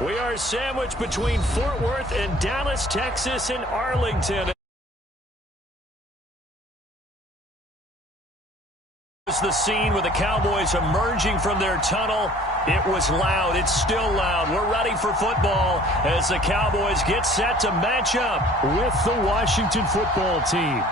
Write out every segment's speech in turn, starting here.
We are sandwiched between Fort Worth and Dallas, Texas, and Arlington. It's the scene with the Cowboys emerging from their tunnel. It was loud. It's still loud. We're ready for football as the Cowboys get set to match up with the Washington football team.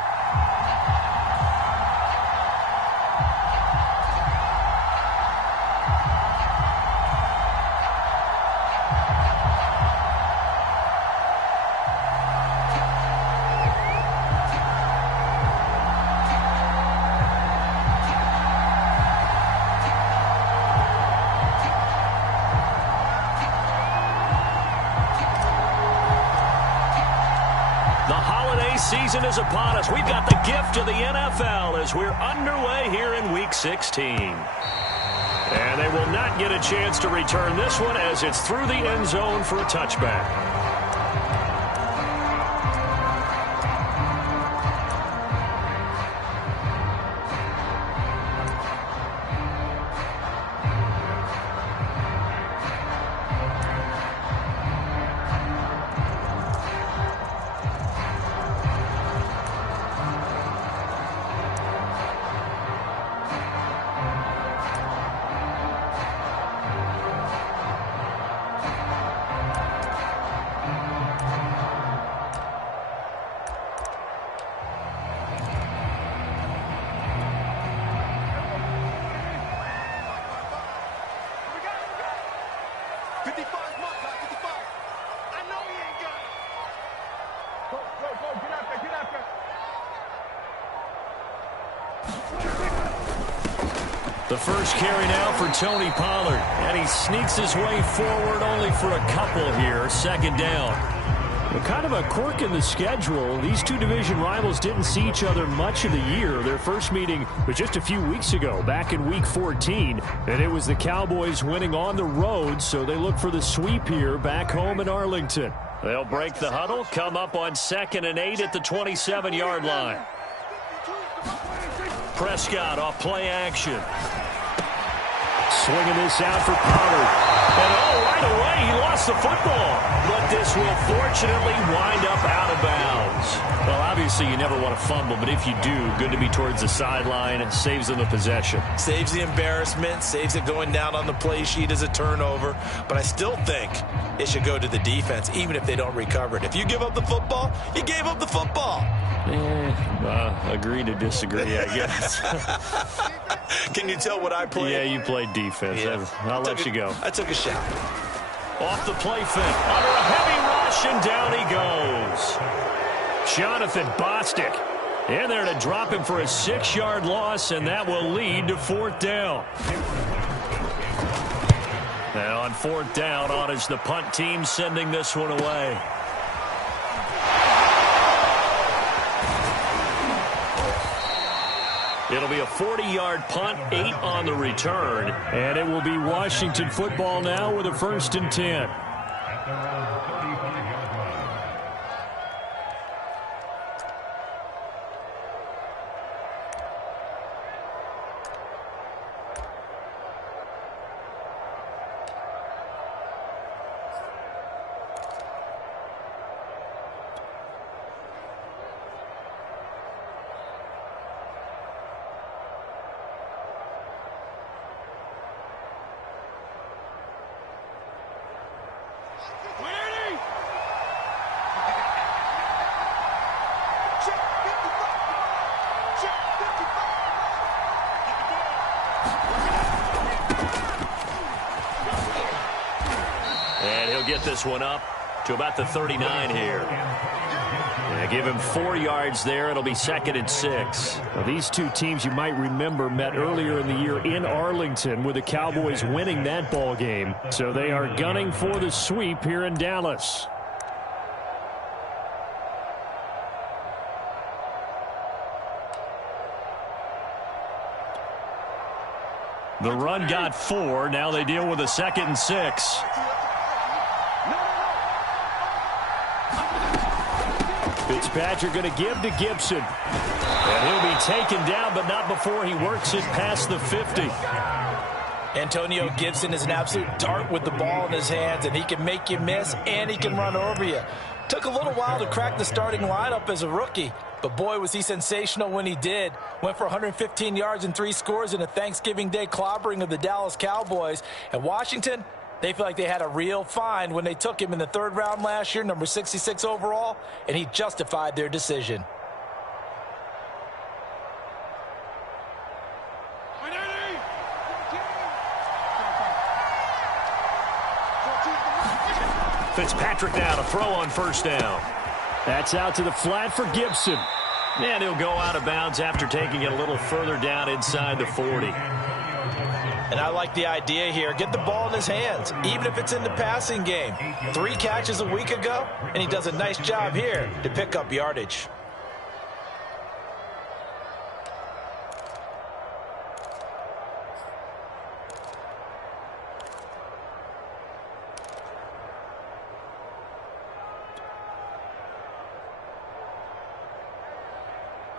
Season is upon us. We've got the gift of the NFL as we're underway here in Week 16. And they will not get a chance to return this one as it's through the end zone for a touchback. The first carry now for Tony Pollard, and he sneaks his way forward only for a couple here. Second down. Well, kind of a quirk in the schedule. These two division rivals didn't see each other much of the year. Their first meeting was just a few weeks ago, back in Week 14, and it was the Cowboys winning on the road, so they look for the sweep here back home in Arlington. They'll break the huddle, come up on 2nd and 8 at the 27-yard line. Prescott off play action. Swinging this out for Pollard. And right away he lost the football. But this will fortunately wind up out of bounds. Well, obviously you never want to fumble, but if you do, good to be towards the sideline. It saves them the possession. Saves the embarrassment, saves it going down on the play sheet as a turnover. But I still think it should go to the defense, even if they don't recover it. If you give up the football, you gave up the football. Agree to disagree, I guess. Can you tell what I played? Yeah, you played defense. Yeah. I'll let you go. I took a shot. Off the play fake. Under a heavy rush, and down he goes. Jonathan Bostic in there to drop him for a 6-yard loss, and that will lead to 4th down. And on 4th down, on is the punt team sending this one away. It'll be a 40-yard punt, 8 on the return. And it will be Washington football now with a 1st and 10. Get this one up to about the 39 here. Give him 4 yards there. It'll be 2nd and 6. Now, these two teams you might remember met earlier in the year in Arlington with the Cowboys winning that ball game. So they are gunning for the sweep here in Dallas. The run got 4. Now they deal with a 2nd and 6. Fitzpatrick going to give to Gibson. And he'll be taken down, but not before he works it past the 50. Antonio Gibson is an absolute dart with the ball in his hands, and he can make you miss, and he can run over you. Took a little while to crack the starting lineup as a rookie, but boy, was he sensational when he did. Went for 115 yards and 3 scores in a Thanksgiving Day clobbering of the Dallas Cowboys. And Washington, they feel like they had a real find when they took him in the 3rd round last year, number 66 overall, and he justified their decision. Fitzpatrick now to throw on 1st down. That's out to the flat for Gibson. And he'll go out of bounds after taking it a little further down inside the 40. And I like the idea here. Get the ball in his hands, even if it's in the passing game. 3 catches a week ago, and he does a nice job here to pick up yardage.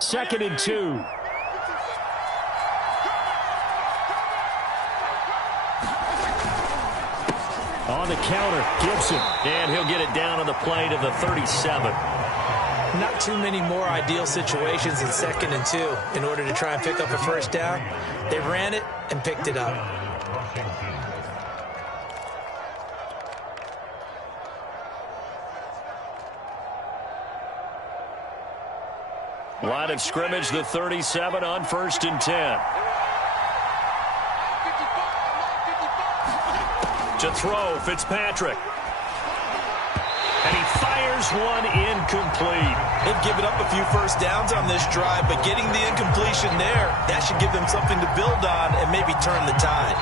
Second and 2. On the counter, Gibson. And he'll get it down on the play to the 37. Not too many more ideal situations in 2nd and 2 in order to try and pick up a 1st down. They ran it and picked it up. Line of scrimmage, the 37 on 1st and 10. To throw, Fitzpatrick. And he fires one incomplete. They've given up a few 1st downs on this drive, but getting the incompletion there, that should give them something to build on and maybe turn the tide.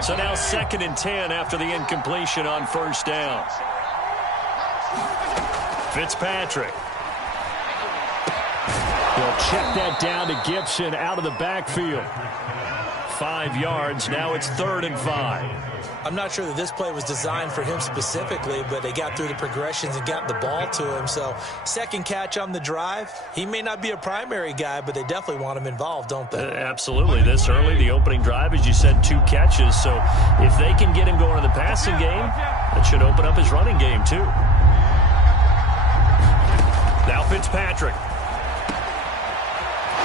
So now 2nd and 10 after the incompletion on 1st down. Fitzpatrick. He'll check that down to Gibson out of the backfield. 5 yards. Now it's 3rd and 5. I'm not sure that this play was designed for him specifically, but they got through the progressions and got the ball to him. So 2nd catch on the drive. He may not be a primary guy, but they definitely want him involved, don't they? Absolutely. This early, the opening drive, as you said, 2 catches. So if they can get him going in the passing game, that should open up his running game too. Now Fitzpatrick.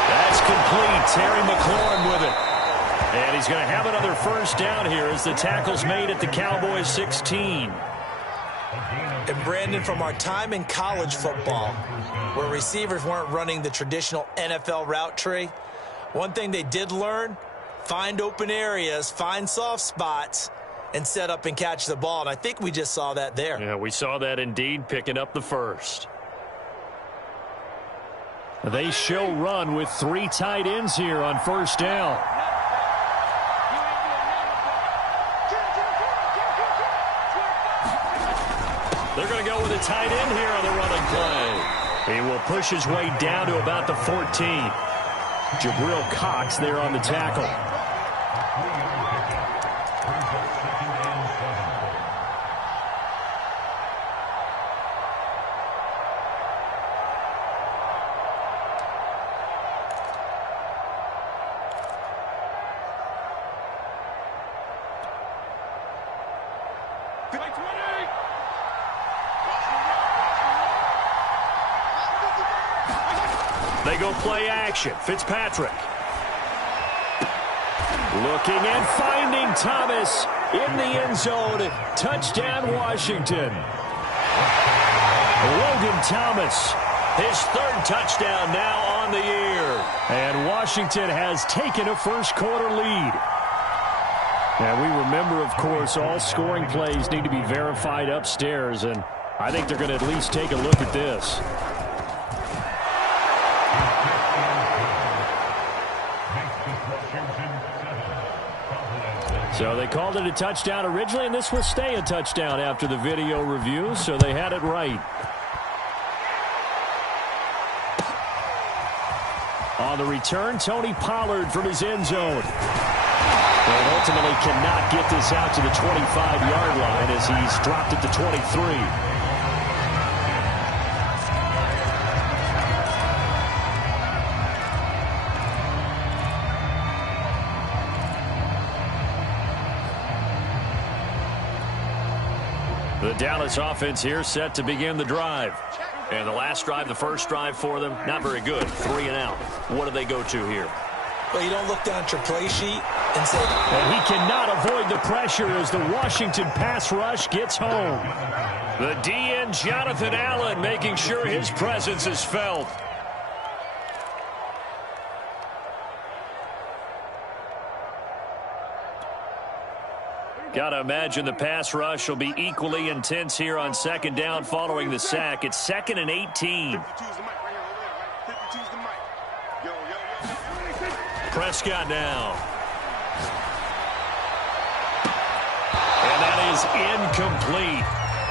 That's complete. Terry McLaurin with it. And he's going to have another 1st down here as the tackle's made at the Cowboys 16. And Brandon, from our time in college football, where receivers weren't running the traditional NFL route tree, one thing they did learn, find open areas, find soft spots, and set up and catch the ball. And I think we just saw that there. Yeah, we saw that indeed, picking up the 1st. They show run with 3 tight ends here on 1st down. They're going to go with a tight end here on the running play. He will push his way down to about the 14. Jabril Cox there on the tackle. They go play action. Fitzpatrick. Looking and finding Thomas in the end zone. Touchdown, Washington. Logan Thomas, his 3rd touchdown now on the year. And Washington has taken a 1st quarter lead. And we remember, of course, all scoring plays need to be verified upstairs. And I think they're going to at least take a look at this. So they called it a touchdown originally, and this will stay a touchdown after the video review, so they had it right. On the return, Tony Pollard from his end zone. And ultimately cannot get this out to the 25-yard line as he's dropped it to 23. The Dallas offense here set to begin the drive. And the last drive, the first drive for them, not very good. 3 and out. What do they go to here? Well, you don't look down at your play sheet and say... And he cannot avoid the pressure as the Washington pass rush gets home. The DN, Jonathan Allen, making sure his presence is felt. Got to imagine the pass rush will be equally intense here on second down following the sack. It's 2nd and 18. Prescott now. And that is incomplete.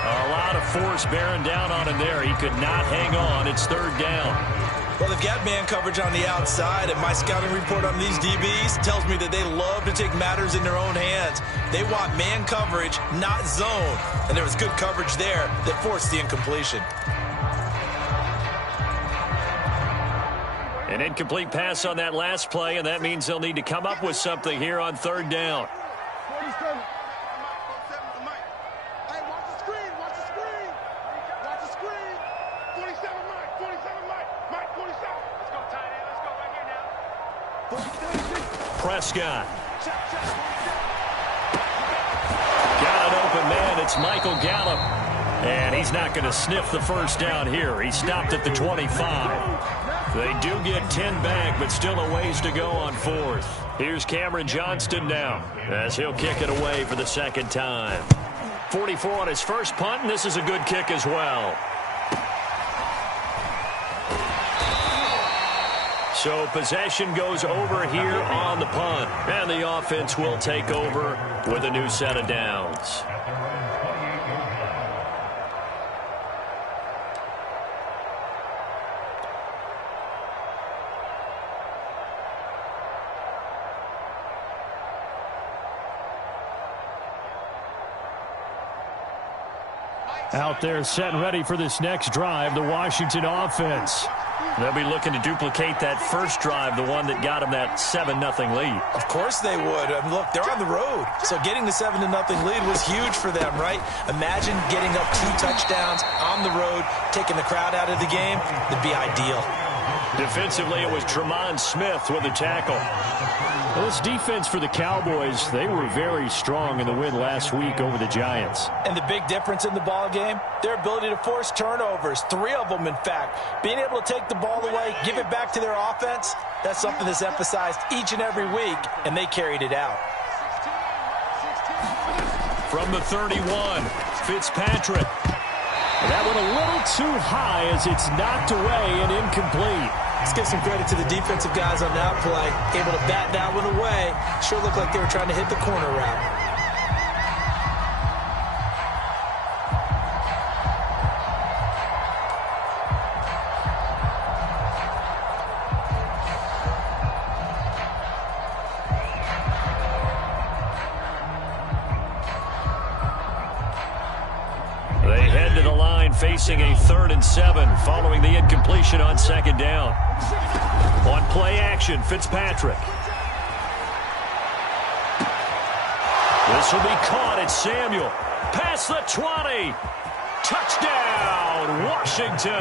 A lot of force bearing down on him there. He could not hang on. It's 3rd down. Well, they've got man coverage on the outside, and my scouting report on these DBs tells me that they love to take matters in their own hands. They want man coverage, not zone. And there was good coverage there that forced the incompletion. An incomplete pass on that last play, and that means they'll need to come up with something here on 3rd down. Prescott. Got an open man. It's Michael Gallup. And he's not going to sniff the first down here. He stopped at the 25. They do get 10 back, but still a ways to go on 4th. Here's Cameron Johnston now as he'll kick it away for the 2nd time. 44 on his first punt, and this is a good kick as well. So possession goes over here on the punt. And the offense will take over with a new set of downs. Out there set and ready for this next drive, the Washington offense. They'll be looking to duplicate that first drive, the one that got them that 7-0 lead. Of course they would. Look, they're on the road. So getting the 7-0 lead was huge for them, right? Imagine getting up 2 touchdowns on the road, taking the crowd out of the game. That'd be ideal. Defensively, it was Tremont Smith with the tackle. Well, this defense for the Cowboys, they were very strong in the win last week over the Giants. And the big difference in the ball game, their ability to force turnovers, 3 of them, in fact. Being able to take the ball away, give it back to their offense, that's something that's emphasized each and every week, and they carried it out. From the 31, Fitzpatrick. That one a little too high as it's knocked away and incomplete. Let's give some credit to the defensive guys on that play. Able to bat that one away. Sure looked like they were trying to hit the corner route. They head to the line facing a 3rd and 7 following the incompletion on 2nd down. On play action, Fitzpatrick. This will be caught at Samuel. Past the 20. Touchdown, Washington.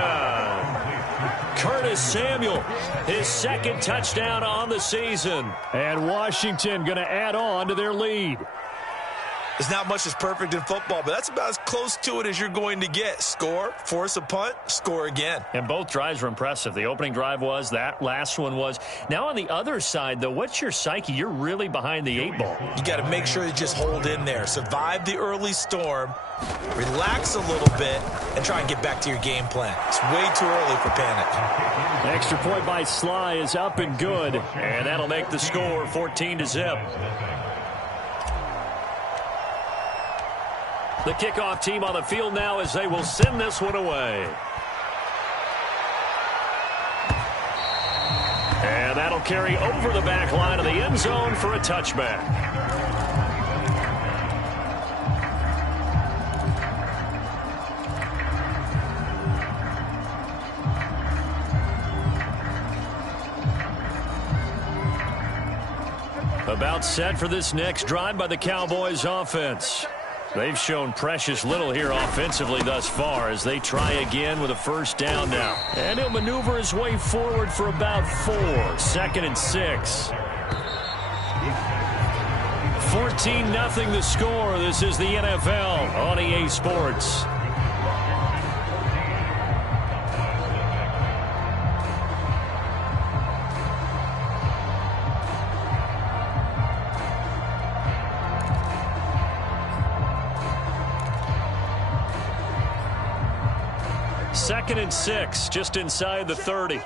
Curtis Samuel, his 2nd touchdown on the season. And Washington going to add on to their lead. There's not much that's perfect in football, but that's about as close to it as you're going to get. Score, force a punt, score again. And both drives were impressive. The opening drive was, that last one was. Now on the other side, though, what's your psyche? You're really behind the 8 ball. You got to make sure you just hold in there. Survive the early storm, relax a little bit, and try and get back to your game plan. It's way too early for panic. The extra point by Sly is up and good, and that'll make the score 14-0. The kickoff team on the field now as they will send this one away. And that'll He'll carry over the back line of the end zone for a touchback. About set for this next drive by the Cowboys offense. They've shown precious little here offensively thus far as they try again with a first down now. And he'll maneuver his way forward for about 4. 2nd and 6. 14-0 the score. This is the NFL on EA Sports. Second and 6, just inside the 30.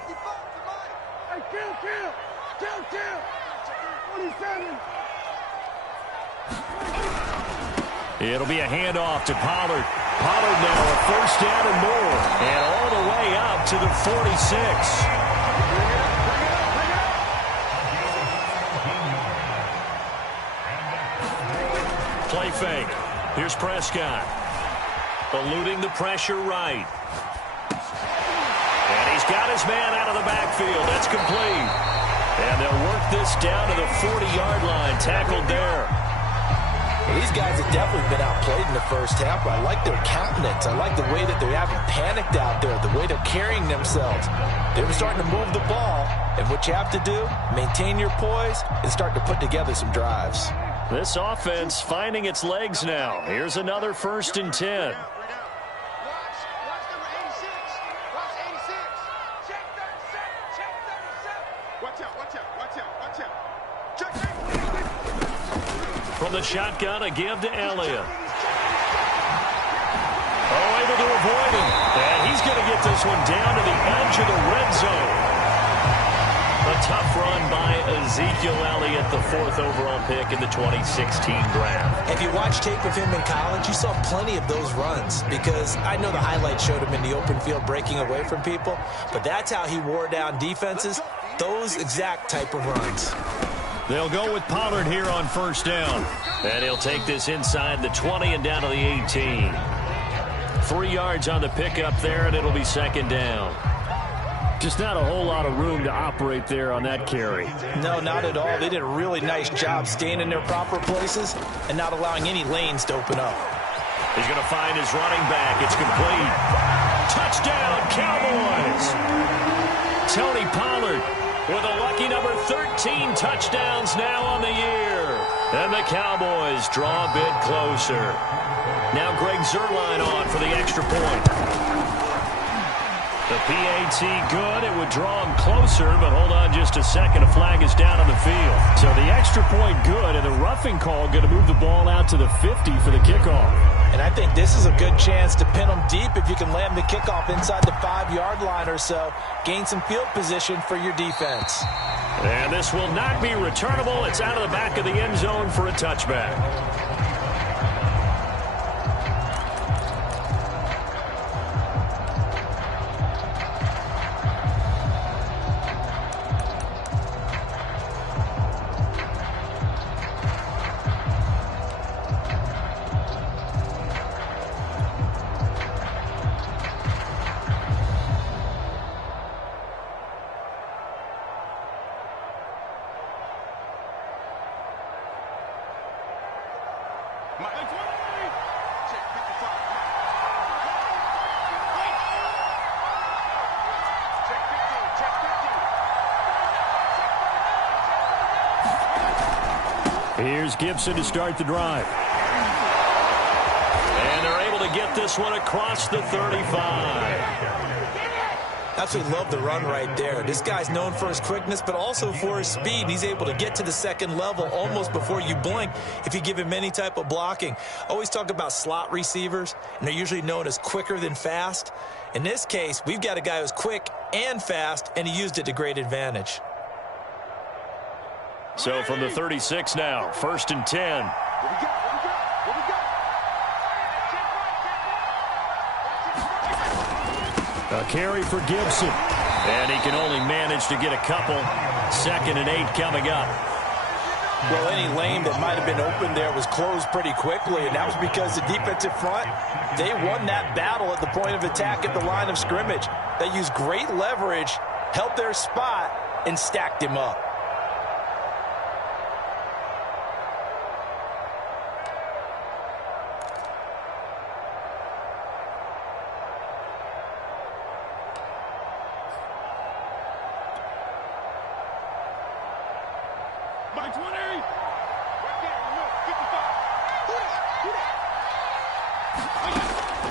It'll be a handoff to Pollard. Pollard now a first down and more. And all the way up to the 46. Play fake. Here's Prescott. Eluding the pressure right. And he's got his man out of the backfield. That's complete. And they'll work this down to the 40-yard line. Tackled there. Well, these guys have definitely been outplayed in the first half, but I like their countenance. I like the way that they haven't panicked out there, the way they're carrying themselves. They're starting to move the ball, and what you have to do, maintain your poise and start to put together some drives. This offense finding its legs now. Here's another 1st and 10. From the shotgun, a give to Elliott. Oh, able to avoid him. And he's going to get this one down to the edge of the red zone. A tough run by Ezekiel Elliott, the 4th overall pick in the 2016 draft. If you watch tape of him in college, you saw plenty of those runs because I know the highlights showed him in the open field breaking away from people, but that's how he wore down defenses, those exact type of runs. They'll go with Pollard here on first down. And he'll take this inside the 20 and down to the 18. 3 yards on the pickup there, and it'll be 2nd down. Just not a whole lot of room to operate there on that carry. No, not at all. They did a really nice job staying in their proper places and not allowing any lanes to open up. He's going to find his running back. It's complete. Touchdown, Cowboys! Tony Pollard with a lucky number 13 touchdowns now on the year. And the Cowboys draw a bit closer. Now Greg Zuerlein on for the extra point. The PAT good. It would draw him closer, but hold on just a second. A flag is down on the field. So the extra point good, and the roughing call going to move the ball out to the 50 for the kickoff. And I think this is a good chance to pin them deep if you can land the kickoff inside the 5-yard line or so. Gain some field position for your defense. And this will not be returnable. It's out of the back of the end zone for a touchback. Here's Gibson to start the drive. And they're able to get this one across the 35. Absolutely love the run right there. This guy's known for his quickness, but also for his speed. He's able to get to the second level almost before you blink if you give him any type of blocking. Always talk about slot receivers, and they're usually known as quicker than fast. In this case, we've got a guy who's quick and fast, and he used it to great advantage. So from the 36 now, 1st and 10. A carry for Gibson. And he can only manage to get a couple. 2nd and 8 coming up. Well, any lane that might have been open there was closed pretty quickly, and that was because the defensive front, they won that battle at the point of attack at the line of scrimmage. They used great leverage, held their spot, and stacked him up.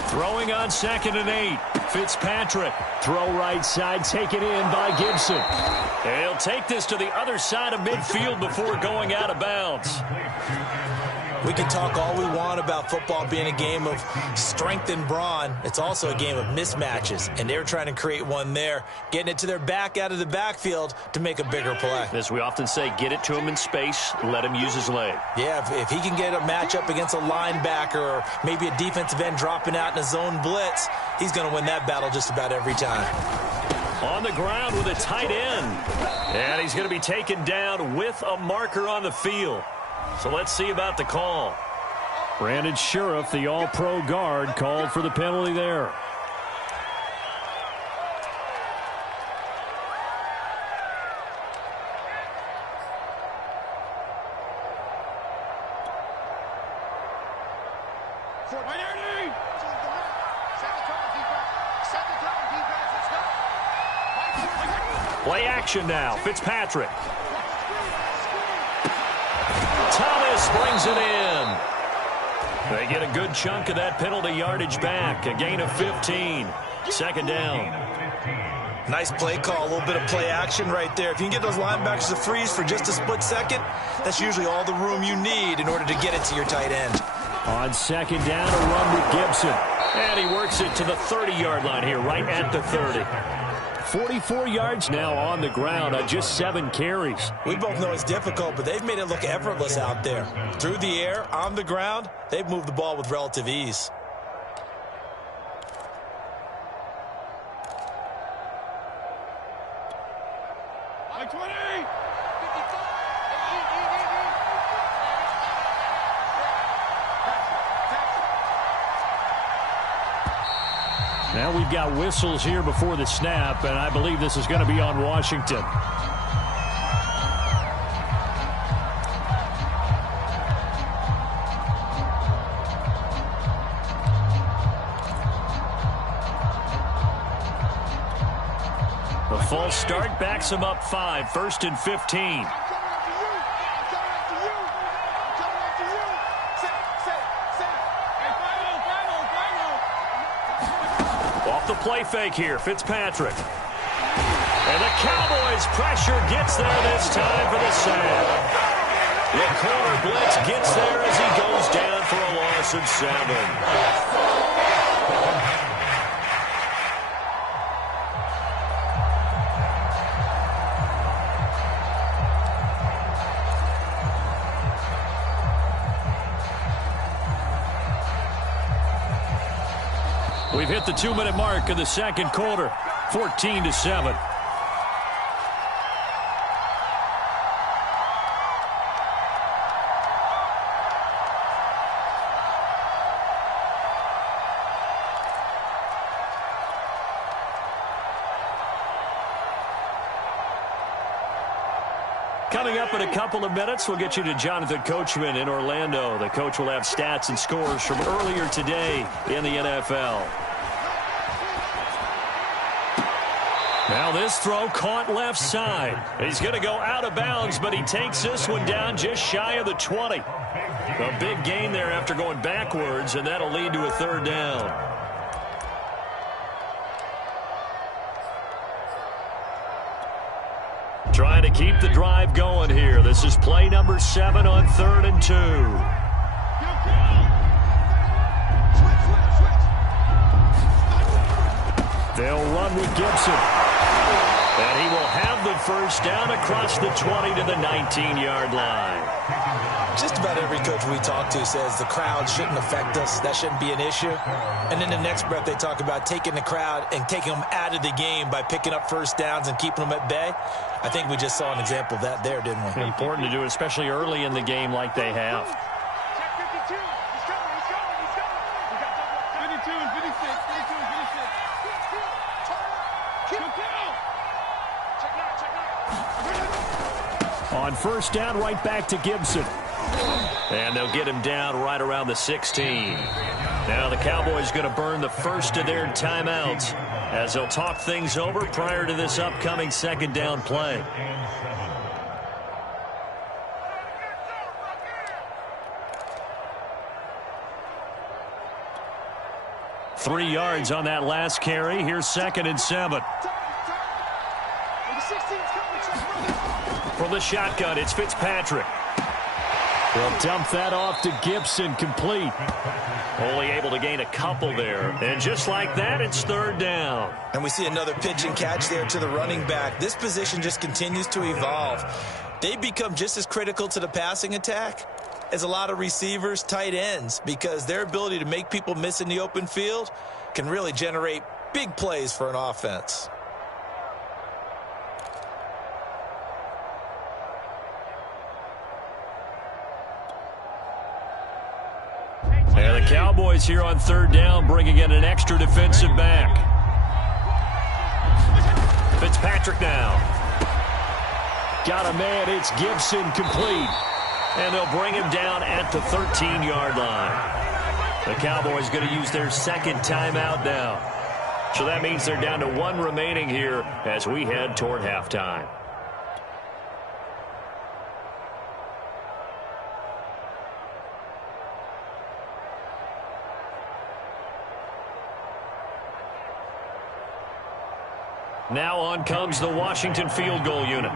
Throwing on 2nd and 8. Fitzpatrick. Throw right side, taken in by Gibson. He'll take this to the other side of midfield before going out of bounds. We can talk all we want about football being a game of strength and brawn. It's also a game of mismatches, and they're trying to create one there, getting it to their back out of the backfield to make a bigger play. As we often say, get it to him in space, let him use his leg. Yeah, if he can get a matchup against a linebacker or maybe a defensive end dropping out in a zone blitz, he's going to win that battle just about every time. On the ground with a tight end. And he's going to be taken down with a marker on the field. So let's see about the call. Brandon Sheriff, the all-pro guard, called for the penalty there. Play action now. Fitzpatrick. Thomas brings it in. They get a good chunk of that penalty yardage back. A gain of 15. 2nd down. Nice play call. A little bit of play action right there. If you can get those linebackers to freeze for just a split second, that's usually all the room you need in order to get it to your tight end. On 2nd down, a run with Gibson. And he works it to the 30-yard line here, right at the 30. 44 yards now on the ground on just 7 carries. We both know it's difficult, but they've made it look effortless out there. Through the air, on the ground, they've moved the ball with relative ease. Now we've got whistles here before the snap, and I believe this is going to be on Washington. The false start backs him up 5, 1st and 15. The play fake here, Fitzpatrick. And the Cowboys' pressure gets there this time for the sack. The corner blitz gets there as he goes down for a loss of 7. We've hit the 2-minute mark of the 2nd quarter, 14-7. Coming up in a couple of minutes, we'll get you to Jonathan Coachman in Orlando. The coach will have stats and scores from earlier today in the NFL. Now this throw caught left side. He's going to go out of bounds, but he takes this one down just shy of the 20. A big gain there after going backwards, and that'll lead to a 3rd down. Trying to keep the drive going here. This is play number 7 on 3rd and 2. They'll run with Gibson. And he will have the first down across the 20 to the 19-yard line. Just about every coach we talk to says the crowd shouldn't affect us. That shouldn't be an issue. And in the next breath, they talk about taking the crowd and taking them out of the game by picking up first downs and keeping them at bay. I think we just saw an example of that there, didn't we? Important to do, especially early in the game like they have. Check 52. He's coming. He's coming. He's coming. We got 52 and 56. 52 and 56. On first down, right back to Gibson. And they'll get him down right around the 16. Now the Cowboys going to burn the first of their timeouts as they'll talk things over prior to this upcoming second down play. Three yards on that last carry. Here's 2nd and 7. From the shotgun, it's Fitzpatrick. They'll dump that off to Gibson, complete. Only able to gain a couple there. And just like that, it's 3rd down. And we see another pitch and catch there to the running back. This position just continues to evolve. They become just as critical to the passing attack as a lot of receivers, tight ends, because their ability to make people miss in the open field can really generate big plays for an offense. And the Cowboys here on 3rd down, bringing in an extra defensive back. Fitzpatrick now. Got a man, it's Gibson, complete. And they'll bring him down at the 13-yard line. The Cowboys going to use their 2nd timeout now. So that means they're down to 1 remaining here as we head toward halftime. Now on comes the Washington field goal unit.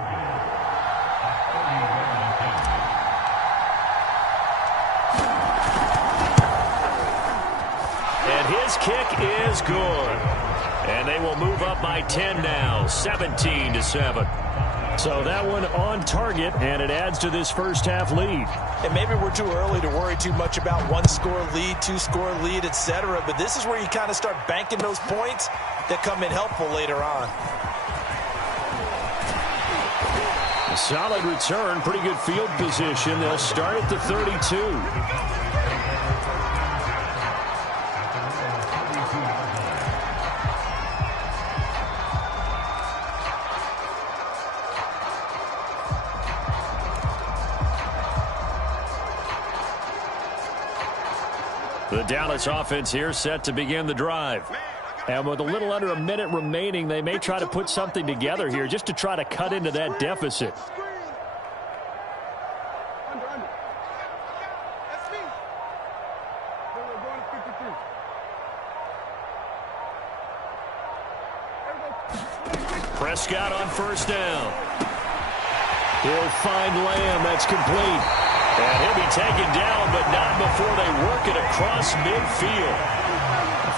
And his kick is good. And they will move up by 10 now, 17-7. So that one on target, and it adds to this first half lead. And maybe we're too early to worry too much about 1-score lead, 2-score lead, etc. But this is where you kind of start banking those points that come in helpful later on. A solid return, pretty good field position. They'll start at the 32. The Dallas offense here set to begin the drive. And with a little under a minute remaining, they may try to put something together here just to try to cut into that deficit. Prescott on first down. He'll find Lamb. That's complete. And he'll be taken down, but not before they work it across midfield.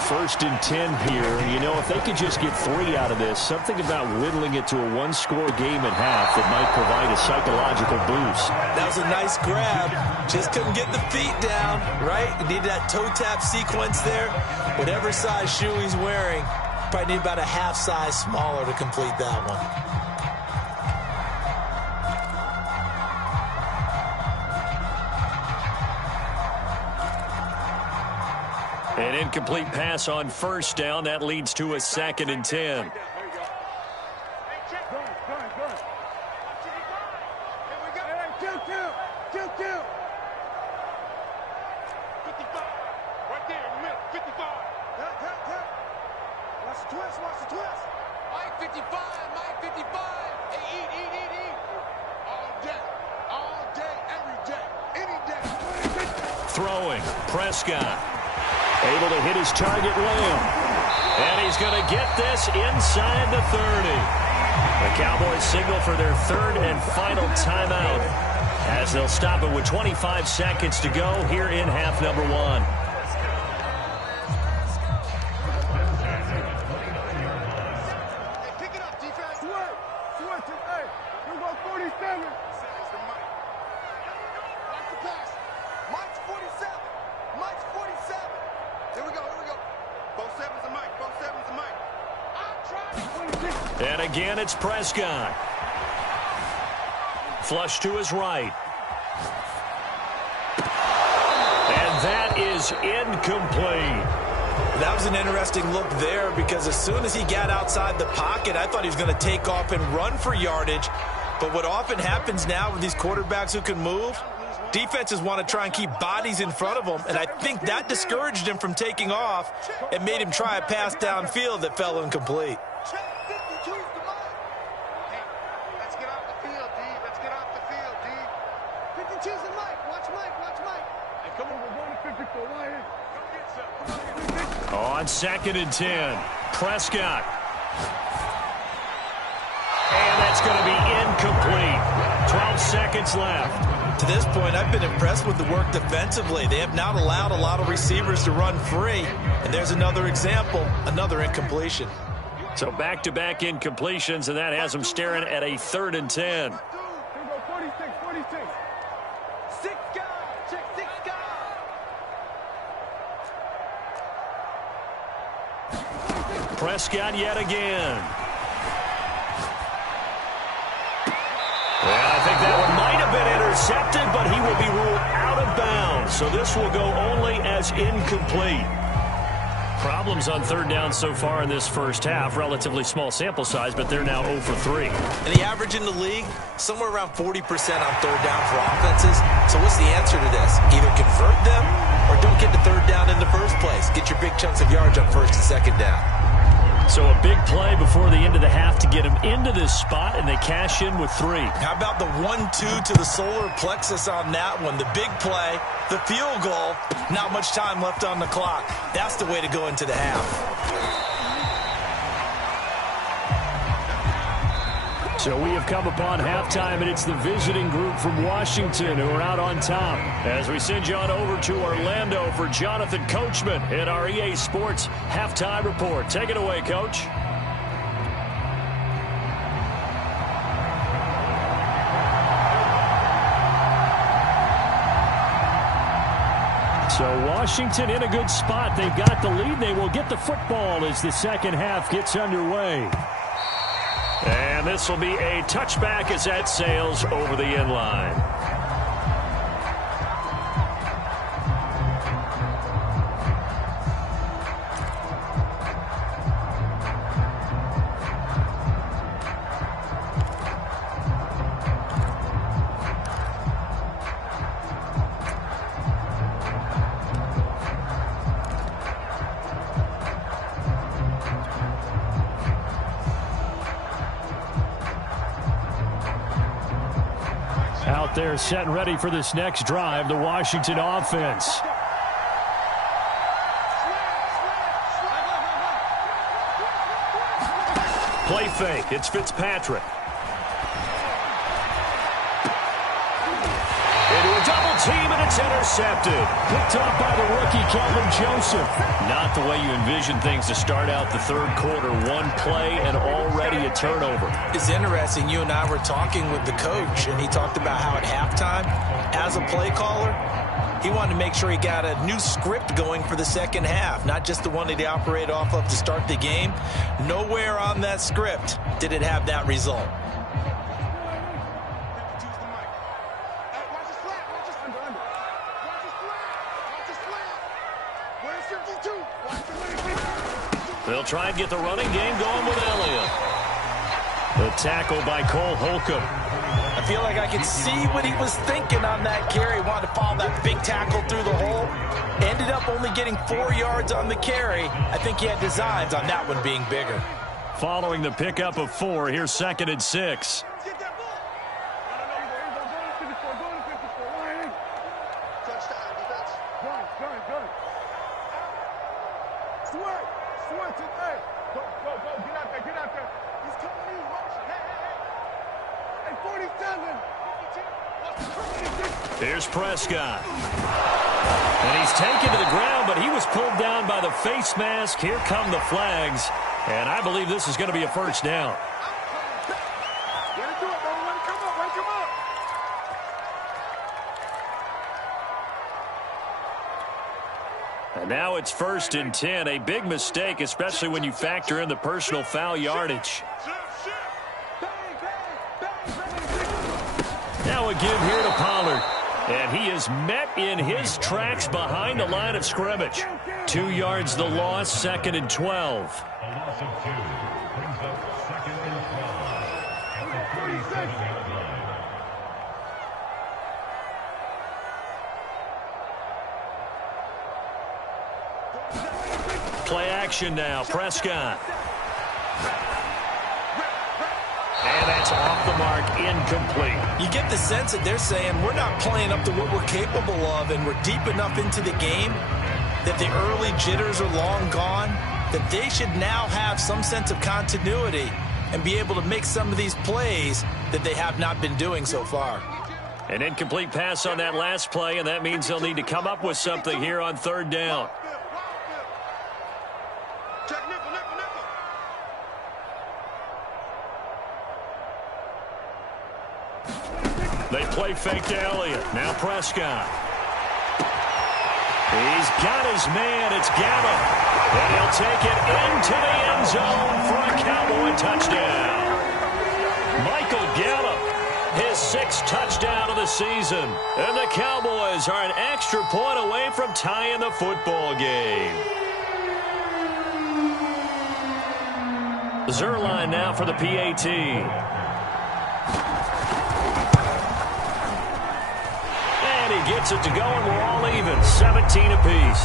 1st and 10 here. You know, if they could just get 3 out of this, something about whittling it to a 1-score game at half that might provide a psychological boost. That was a nice grab. Just couldn't get the feet down, right? You need that toe tap sequence there. Whatever size shoe he's wearing, probably need about a half size smaller to complete that one. An incomplete pass on first down. That leads to a 2nd and 10. Throwing, Prescott. Able to hit his target, Lamb. And he's going to get this inside the 30. The Cowboys signal for their 3rd and final timeout as they'll stop it with 25 seconds to go here in half number 1. Pick it up, defense. Work. And again, it's Prescott. Flush to his right. And that is incomplete. That was an interesting look there because as soon as he got outside the pocket, I thought he was going to take off and run for yardage. But what often happens now with these quarterbacks who can move, defenses want to try and keep bodies in front of them, and I think that discouraged him from taking off and made him try a pass downfield that fell incomplete. Let's get off the field, D. Let's get off the field, D. 52's the Mike. Watch Mike. Watch Mike. Hey, come on. We're going to 54. Right here. Come get some. On 2nd and 10, Prescott. And that's going to be incomplete. 12 seconds left. To this point, I've been impressed with the work defensively. They have not allowed a lot of receivers to run free. And there's another example, another incompletion. So back-to-back incompletions, and that has them staring at a 3rd and 10. 46, 46. 6 guys. Check 6 guys. Prescott yet again. And I think that one might have been intercepted, but he will be ruled out of bounds. So this will go only as incomplete. Problems on 3rd down so far in this first half. Relatively small sample size, but they're now 0 for 3. And the average in the league, somewhere around 40% on 3rd down for offenses. So what's the answer to this? Either convert them or don't get to 3rd down in the first place. Get your big chunks of yards on 1st and 2nd down. So a big play before the end of the half to get him into this spot, and they cash in with 3. How about the 1-2 to the solar plexus on that one? The big play, the field goal, not much time left on the clock. That's the way to go into the half. So we have come upon halftime, and it's the visiting group from Washington who are out on top. As we send you on over to Orlando for Jonathan Coachman in our EA Sports Halftime Report. Take it away, Coach. So Washington in a good spot. They've got the lead. They will get the football as the second half gets underway. And this will be a touchback as that sails over the end line. Out there set and ready for this next drive, the Washington offense. Play fake. It's Fitzpatrick. Into a double team, and it's intercepted. Picked up by the rookie, Kelvin Joseph. Not the way you envision things to start out the 3rd quarter. One play and already a turnover. It's interesting. You and I were talking with the coach, and he talked about how at halftime, as a play caller, he wanted to make sure he got a new script going for the second half, not just the one that he operated off of to start the game. Nowhere on that script did it have that result. They'll try and get the running game going with Elliott. The tackle by Cole Holcomb. I feel like I could see what he was thinking on that carry. He wanted to follow that big tackle through the hole. Ended up only getting 4 yards on the carry. I think he had designs on that one being bigger. Following the pickup of 4, here's 2nd and 6. Here's Prescott. And he's taken to the ground, but he was pulled down by the face mask. Here come the flags. And I believe this is going to be a first down. And now it's 1st and 10. A big mistake, especially when you factor in the personal foul yardage. Now a give here to Pollard. And he is met in his tracks behind the line of scrimmage. 2 yards the loss, 2nd and 12. A loss of 2 brings up 2nd and 12 at the 37-yard line. Play action now, Prescott. And that's off the mark, incomplete. You get the sense that they're saying we're not playing up to what we're capable of, and we're deep enough into the game that the early jitters are long gone, that they should now have some sense of continuity and be able to make some of these plays that they have not been doing so far. An incomplete pass on that last play, and that means they'll need to come up with something here on 3rd down. They play fake to Elliott. Now Prescott. He's got his man. It's Gallup. And he'll take it into the end zone for a Cowboy touchdown. Michael Gallup, his 6th touchdown of the season. And the Cowboys are an extra point away from tying the football game. Zerline now for the PAT. He gets it to go, and we're all even, 17 apiece.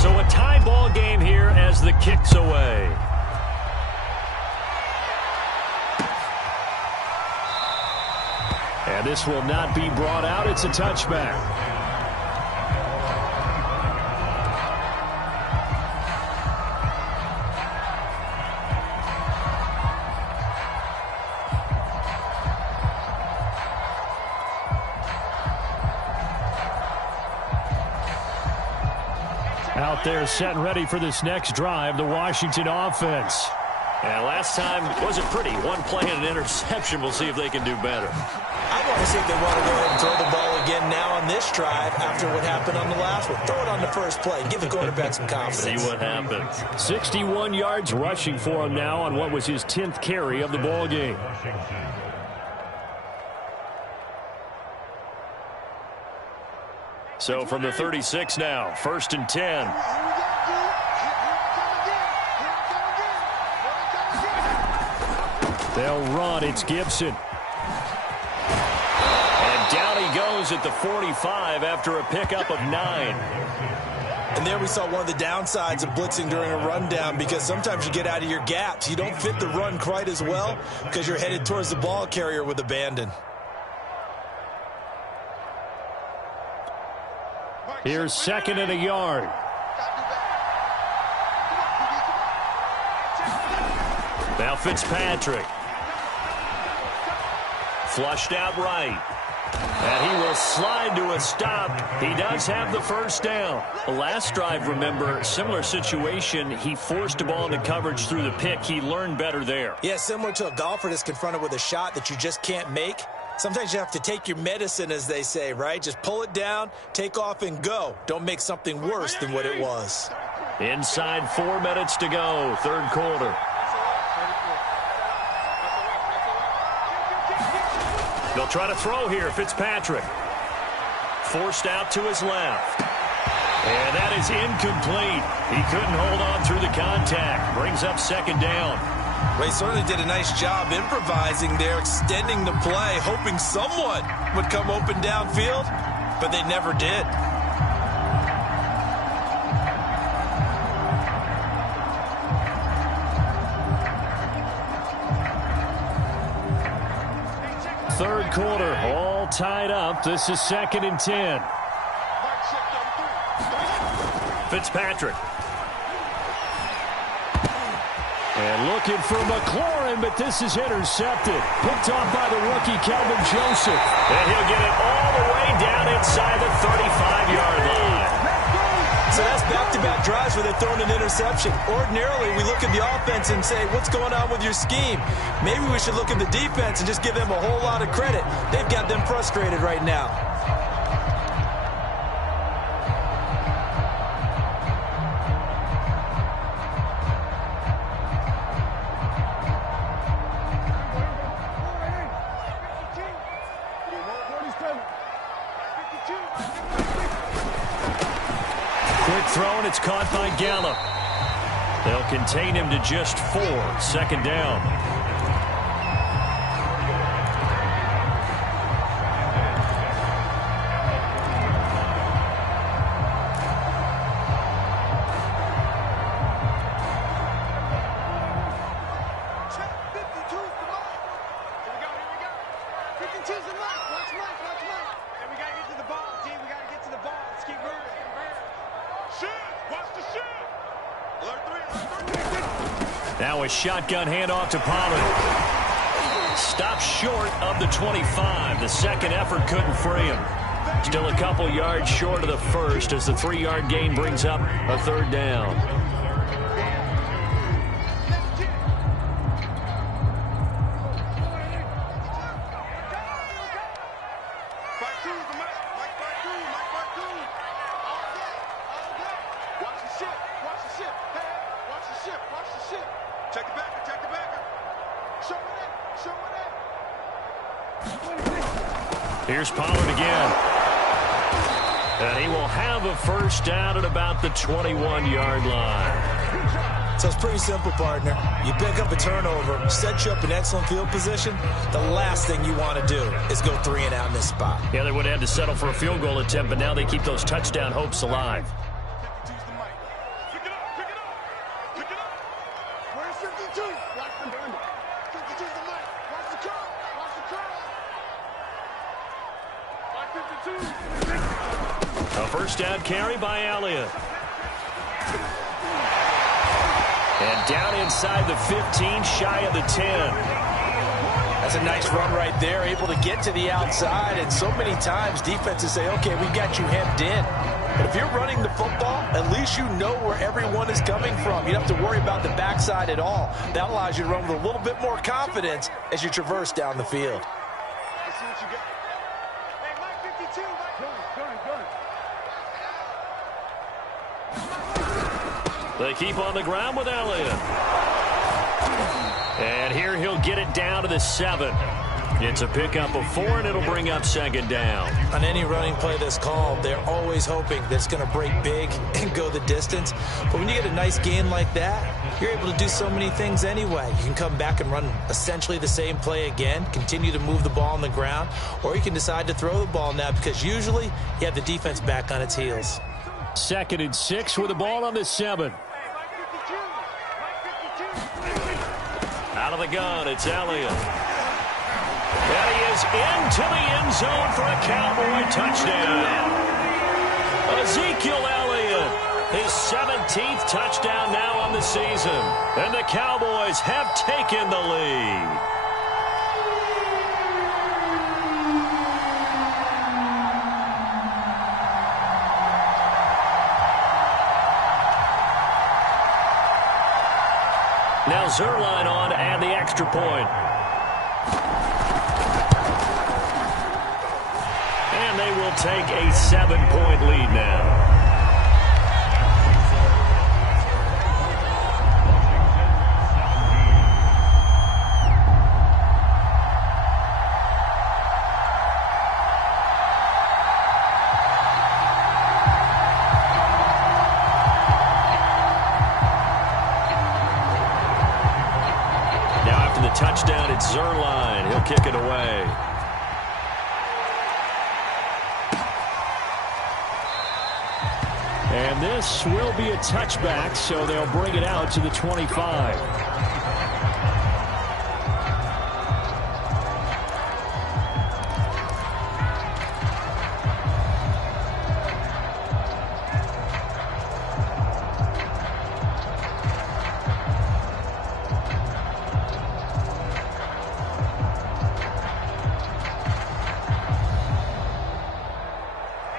So a tie ball game here as the kick's away. And this will not be brought out. It's a touchback. Out there set and ready for this next drive, the Washington offense. And last time wasn't pretty. One play and an interception. We'll see if they can do better. I want to see if they want to go ahead and throw the ball again now on this drive after what happened on the last one. Throw it on the first play. Give the quarterback some confidence. See what happens. 61 yards rushing for him now on what was his 10th carry of the ball game. So from the 36 now, 1st and 10. They'll run. It's Gibson. And down he goes at the 45 after a pickup of 9. And there we saw one of the downsides of blitzing during a rundown, because sometimes you get out of your gaps. You don't fit the run quite as well because you're headed towards the ball carrier with abandon. Here's 2nd and a yard. Now Fitzpatrick. Flushed out right. And he will slide to a stop. He does have the first down. The last drive, remember, similar situation. He forced a ball into coverage through the pick. He learned better there. Yeah, similar to a golfer that's confronted with a shot that you just can't make. Sometimes you have to take your medicine, as they say, right? Just pull it down, take off, and go. Don't make something worse than what it was. Inside 4 minutes to go, 3rd quarter. They'll try to throw here, Fitzpatrick. Forced out to his left. And that is incomplete. He couldn't hold on through the contact. Brings up 2nd down. Well, he certainly did a nice job improvising there, extending the play, hoping someone would come open downfield, but they never did. Third quarter, all tied up. This is 2nd and 10. Fitzpatrick. And looking for McLaurin, but this is intercepted. Picked off by the rookie, Kelvin Joseph. And he'll get it all the way down inside the 35-yard line. So that's back-to-back drives where they're throwing an interception. Ordinarily, we look at the offense and say, what's going on with your scheme? Maybe we should look at the defense and just give them a whole lot of credit. They've got them frustrated right now. Quick throw, and it's caught by Gallup. They'll contain him to just 4. Second down. Now a shotgun handoff to Pollard. Stopped short of the 25. The second effort couldn't free him. Still a couple yards short of the first as the 3-yard gain brings up a third down. Here's Pollard again. And he will have a first down at about the 21-yard line. So it's pretty simple, partner. You pick up a turnover, set you up in excellent field position. The last thing you want to do is go 3 and out in this spot. Yeah, they would have had to settle for a field goal attempt, but now they keep those touchdown hopes alive. A first down carry by Elliott. And down inside the 15, shy of the 10. That's a nice run right there, able to get to the outside. And so many times defenses say, okay, we got you hemmed in. But if you're running the football, at least you know where everyone is coming from. You don't have to worry about the backside at all. That allows you to run with a little bit more confidence as you traverse down the field. Let's see what you got. Hey, Mike 52, Mike. They keep on the ground with Elliott. And here he'll get it down to the 7. It's a pickup of 4, and it'll bring up second down. On any running play that's called, they're always hoping that it's going to break big and go the distance. But when you get a nice gain like that, you're able to do so many things anyway. You can come back and run essentially the same play again, continue to move the ball on the ground, or you can decide to throw the ball now because usually you have the defense back on its heels. 2nd and 6 with the ball on the 7. Out of the gun, it's Elliott. And he is into the end zone for a Cowboy touchdown. Ezekiel Elliott, his 17th touchdown now on the season. And the Cowboys have taken the lead. Now Zerline on and the extra point. And they will take a 7-point lead now. Touchdown, it's Zerline. He'll kick it away. And this will be a touchback, so they'll bring it out to the 25.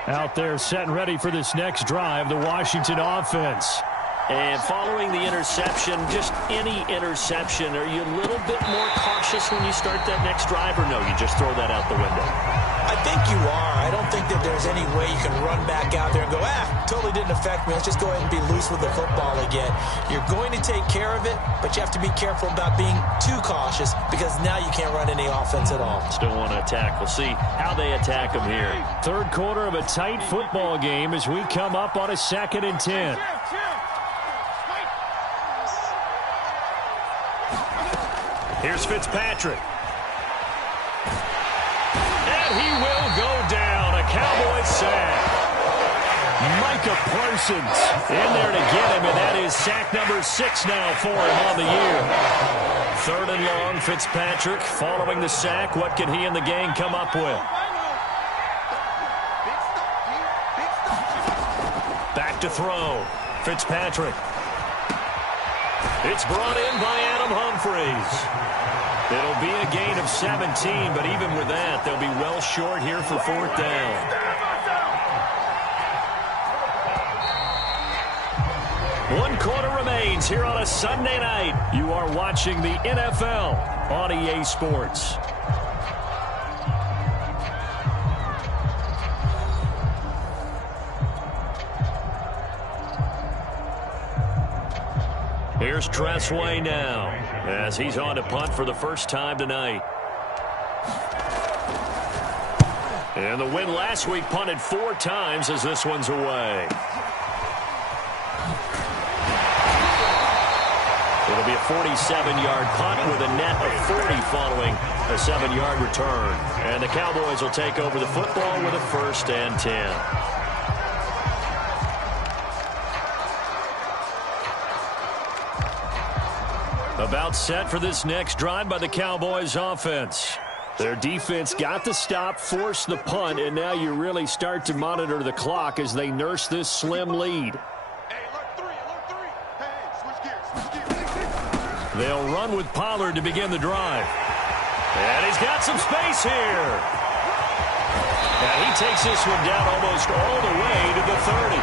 Out there set and ready for this next drive, the Washington offense. And following the interception, just any interception, are you a little bit more cautious when you start that next drive, or no, you just throw that out the window? I think you are. I don't think that there's any way you can run back out there and go, totally didn't affect me. Let's just go ahead and be loose with the football again. You're going to take care of it, but you have to be careful about being too cautious because now you can't run any offense at all. Still want to attack. We'll see how they attack them here. Third quarter of a tight football game as we come up on a 2nd and 10. Here's Fitzpatrick. And he will go down. A Cowboys sack. Micah Parsons in there to get him, and that is sack number 6 now for him on the year. 3rd and long, Fitzpatrick following the sack. What can he and the gang come up with? Back to throw. Fitzpatrick. It's brought in by Adam Humphries. It'll be a gain of 17, but even with that, they'll be well short here for 4th down. One quarter remains here on a Sunday night. You are watching the NFL on EA Sports. Here's Tressway now as he's on to punt for the first time tonight. And the win last week punted 4 times as this one's away. It'll be a 47-yard punt with a net of 40 following a 7-yard return. And the Cowboys will take over the football with a 1st and 10. About set for this next drive by the Cowboys offense. Their defense got the stop, forced the punt, and now you really start to monitor the clock as they nurse this slim lead. They'll run with Pollard to begin the drive. And he's got some space here. And he takes this one down almost all the way to the 30.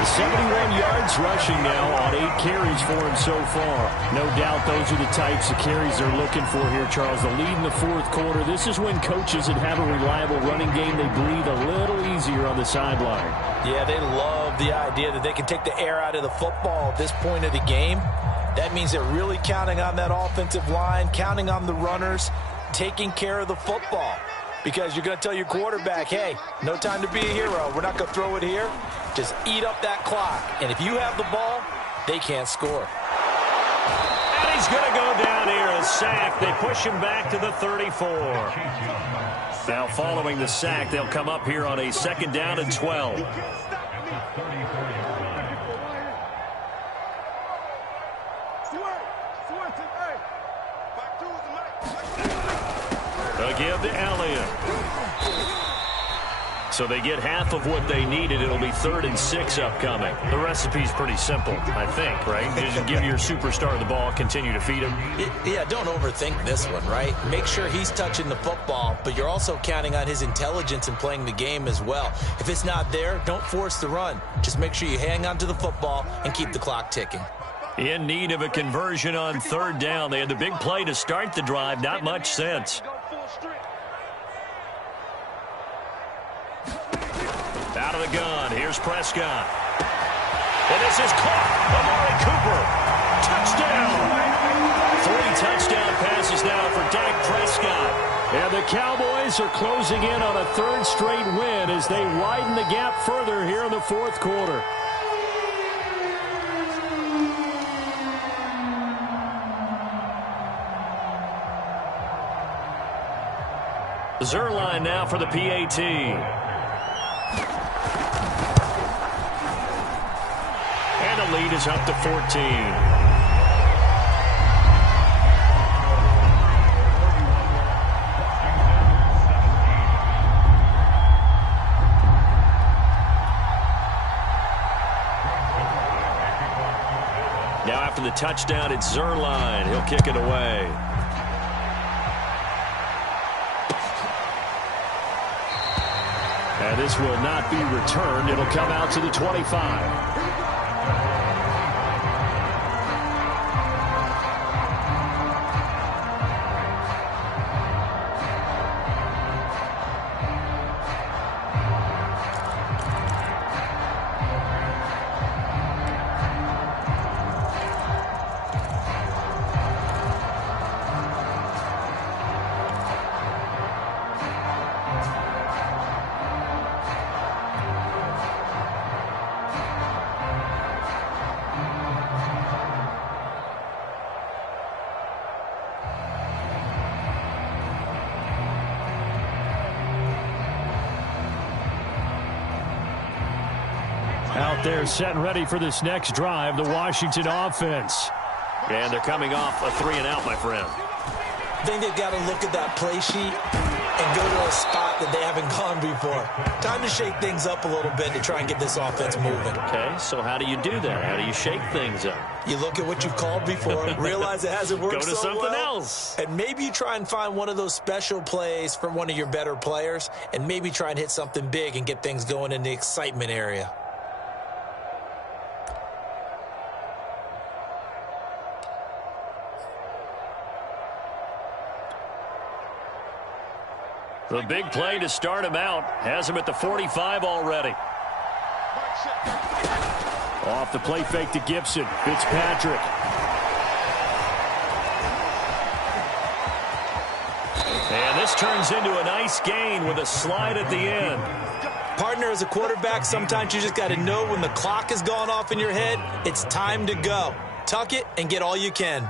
71 yards rushing now on 8 carries for him so far. No doubt those are the types of carries they're looking for here, Charles. The lead in the 4th quarter. This is when coaches that have a reliable running game, they breathe a little easier on the sideline. Yeah, they love the idea that they can take the air out of the football at this point of the game. That means they're really counting on that offensive line, counting on the runners, taking care of the football. Because you're going to tell your quarterback, hey, no time to be a hero. We're not going to throw it here. Just eat up that clock. And if you have the ball, they can't score. And he's going to go down here, a sack. They push him back to the 34. Now following the sack, they'll come up here on a 2nd down and 12. Again to Elliott. So they get half of what they needed. It'll be 3rd and 6 upcoming. The recipe's pretty simple, I think, right? Just give your superstar the ball, continue to feed him. Yeah, don't overthink this one, right? Make sure he's touching the football, but you're also counting on his intelligence in playing the game as well. If it's not there, don't force the run. Just make sure you hang on to the football and keep the clock ticking. In need of a conversion on 3rd down. They had the big play to start the drive. Not much sense. Out of the gun. Here's Prescott. And this is caught. Amari Cooper. Touchdown. 3 touchdown passes now for Dak Prescott. And the Cowboys are closing in on a 3rd straight win as they widen the gap further here in the 4th quarter. Zerline now for the PAT. And the lead is up to 14. Now after the touchdown, it's Zerline. He'll kick it away. And this will not be returned. It'll come out to the 25. Out there set and ready for this next drive, the Washington offense. And they're coming off a 3-and-out, my friend. I think they've got to look at that play sheet and go to a spot that they haven't gone before. Time to shake things up a little bit to try and get this offense moving. Okay, so how do you do that? How do you shake things up? You look at what you've called before, realize it hasn't worked so well. Go to something else. And maybe you try and find one of those special plays from one of your better players, and maybe try and hit something big and get things going in the excitement area. The big play to start him out has him at the 45 already. Off the play fake to Gibson. Fitzpatrick. And this turns into a nice gain with a slide at the end. Partner, as a quarterback, sometimes you just got to know when the clock has gone off in your head, it's time to go. Tuck it and get all you can.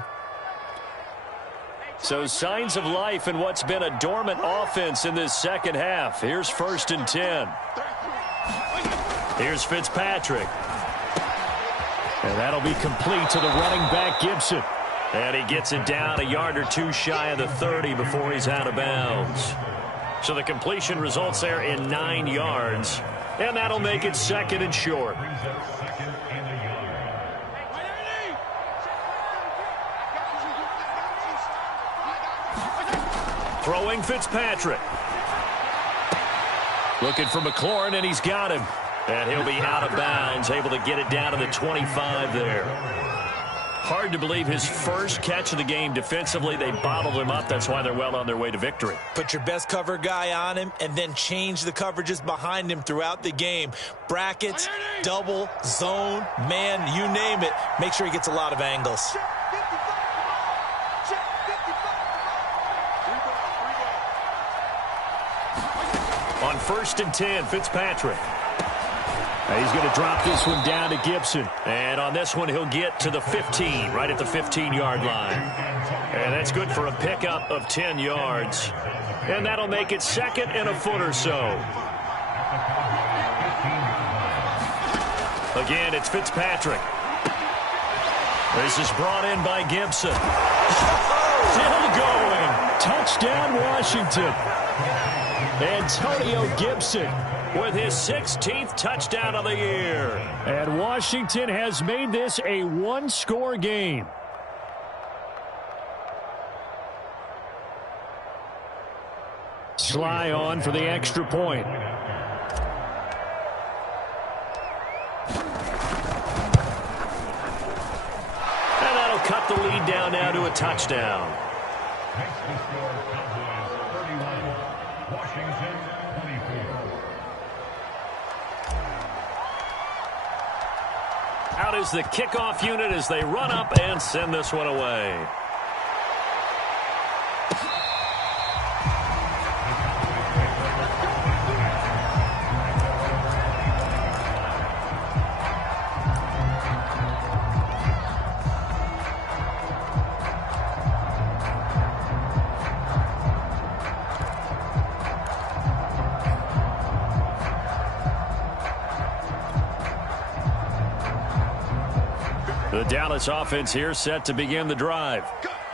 So signs of life in what's been a dormant offense in this second half. Here's 1st and 10. Here's Fitzpatrick. And that'll be complete to the running back, Gibson. And he gets it down a yard or two shy of the 30 before he's out of bounds. So the completion results there in 9 yards. And that'll make it 2nd and short. Throwing Fitzpatrick. Looking for McLaurin, and he's got him. And he'll be out of bounds, able to get it down to the 25 there. Hard to believe his first catch of the game defensively. They bottled him up. That's why they're well on their way to victory. Put your best cover guy on him and then change the coverages behind him throughout the game. Brackets, double, zone, man, you name it. Make sure he gets a lot of angles. On 1st and 10, Fitzpatrick. He's going to drop this one down to Gibson. And on this one, he'll get to the 15, right at the 15-yard line. And that's good for a pickup of 10 yards. And that'll make it 2nd and a foot or so. Again, it's Fitzpatrick. This is brought in by Gibson. Still going. Touchdown, Washington. Antonio Gibson with his 16th touchdown of the year. And Washington has made this a one-score game. Sly on for the extra point. And that'll cut the lead down now to a touchdown. Next to score, Cowboys 31, Washington 24. Out is the kickoff unit as they run up and send this one away. The Dallas offense here set to begin the drive.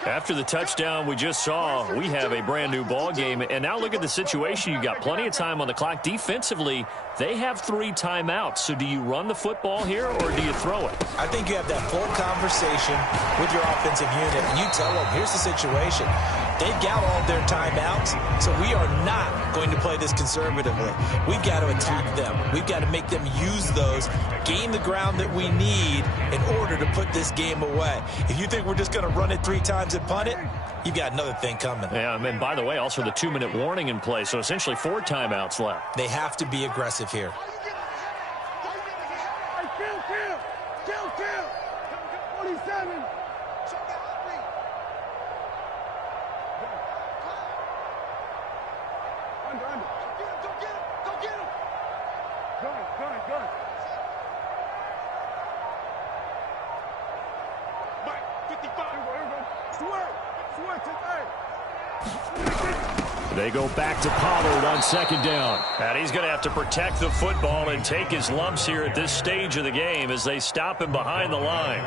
After the touchdown we just saw, we have a brand new ball game. And now look at the situation. You've got plenty of time on the clock. Defensively, they have 3 timeouts. So do you run the football here or do you throw it? I think you have that full conversation with your offensive unit. And you tell them, here's the situation. They've got all of their timeouts, so we are not going to play this conservatively. We've got to attack them. We've got to make them use those, gain the ground that we need in order to put this game away. If you think we're just going to run it 3 times and punt it, you've got another thing coming. Yeah, and by the way, also the 2-minute warning in play, so essentially 4 timeouts left. They have to be aggressive here. Kill. 47. Go get him. Gun. Mike, 55. Swear to hey. They go back to Pollard on second down. And he's going to have to protect the football and take his lumps here at this stage of the game as they stop him behind the line.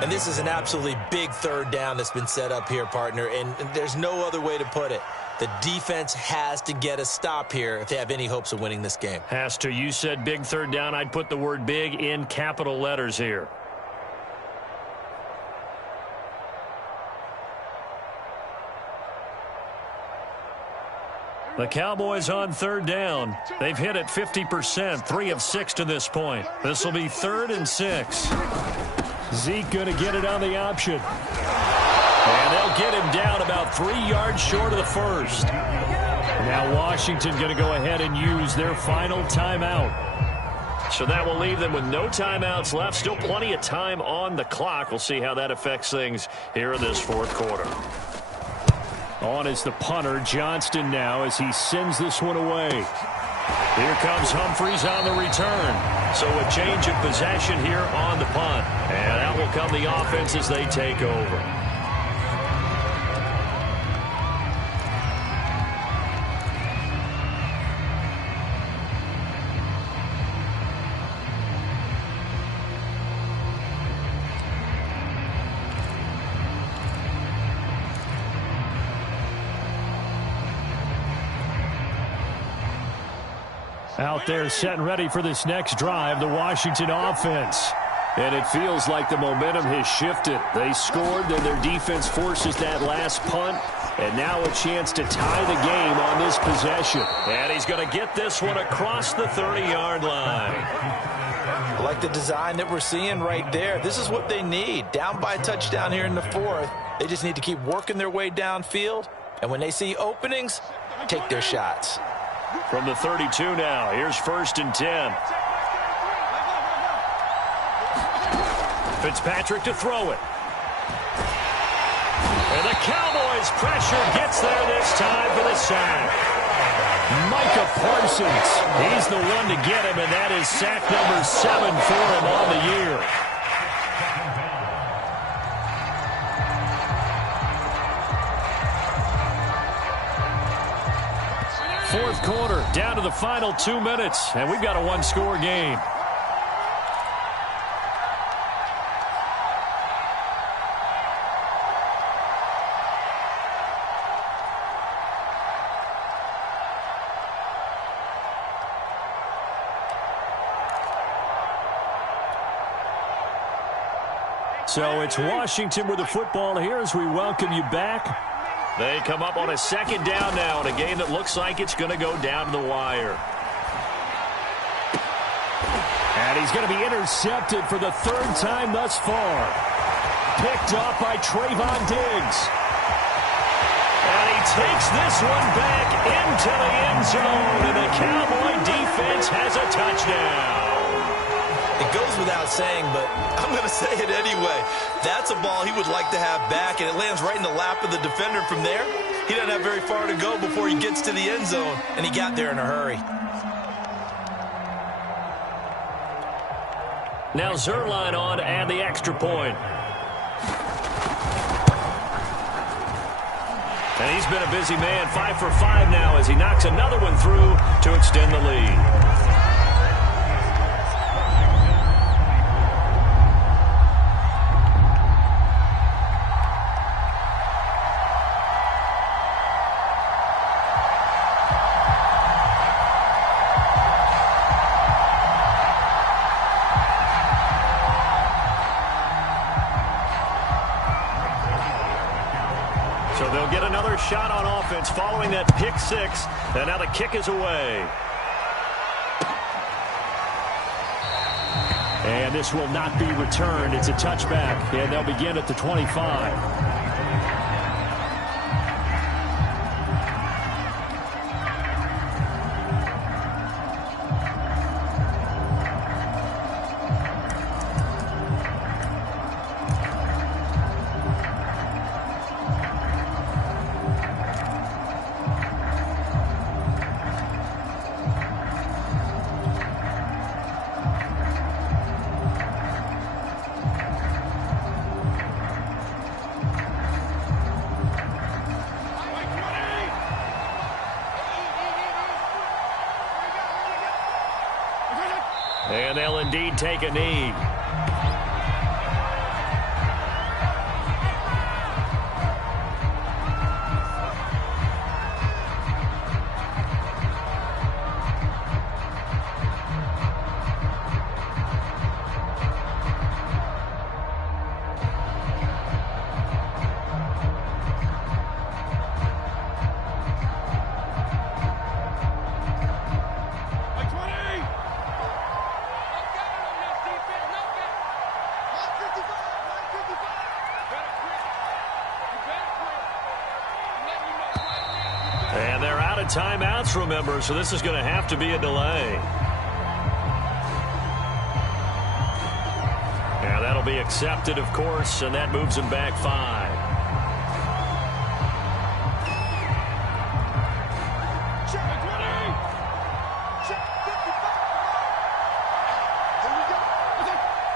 And this is an absolutely big third down that's been set up here, partner, and there's no other way to put it. The defense has to get a stop here if they have any hopes of winning this game. Has to. You said big third down. I'd put the word big in capital letters here. The Cowboys on third down. They've hit it 50%, 3 of 6 to this point. This will be 3rd and 6. Zeke going to get it on the option. And they'll get him down about 3 yards short of the first. Now Washington going to go ahead and use their final timeout. So that will leave them with no timeouts left. Still plenty of time on the clock. We'll see how that affects things here in this fourth quarter. On is the punter, Johnston now, as he sends this one away. Here comes Humphreys on the return. So a change of possession here on the punt. And out will come the offense as they take over. Out there set and ready for this next drive, the Washington offense. And it feels like the momentum has shifted. They scored, then their defense forces that last punt. And now a chance to tie the game on this possession. And he's going to get this one across the 30-yard line. I like the design that we're seeing right there. This is what they need. Down by a touchdown here in the fourth. They just need to keep working their way downfield. And when they see openings, take their shots. From the 32 now, here's 1st and 10. Fitzpatrick to throw it. And the Cowboys' pressure gets there this time for the sack. Micah Parsons, he's the one to get him, and that is sack number 7 for him on the year. Fourth quarter, down to the final 2 minutes, and we've got a one-score game. So it's Washington with the football here as we welcome you back. They come up on a second down now in a game that looks like it's going to go down to the wire. And he's going to be intercepted for the 3rd time thus far. Picked off by Trayvon Diggs. And he takes this one back into the end zone, and the Cowboy defense has a touchdown. It goes without saying, but I'm going to say it anyway. That's a ball he would like to have back, and it lands right in the lap of the defender from there. He doesn't have very far to go before he gets to the end zone, and he got there in a hurry. Now Zerline on to add the extra point. And he's been a busy man, 5 for 5 now as he knocks another one through to extend the lead. So they'll get another shot on offense following that pick 6. And now the kick is away. And this will not be returned. It's a touchback. And they'll begin at the 25. indeed take a knee. And they're out of timeouts, remember, so this is going to have to be a delay. Yeah, that'll be accepted, of course, and that moves him back 5.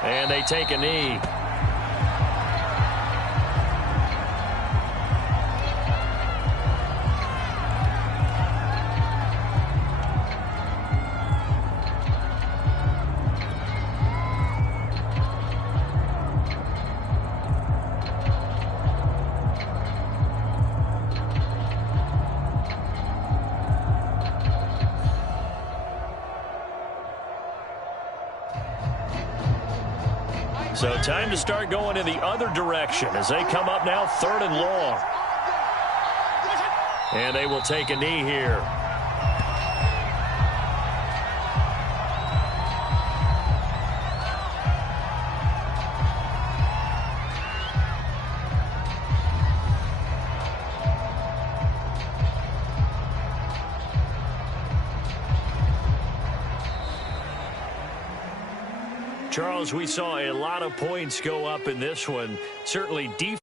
And they take a knee. So time to start going in the other direction as they come up now 3rd and long. And they will take a knee here. Charles, we saw a lot of points go up in this one. Certainly defense.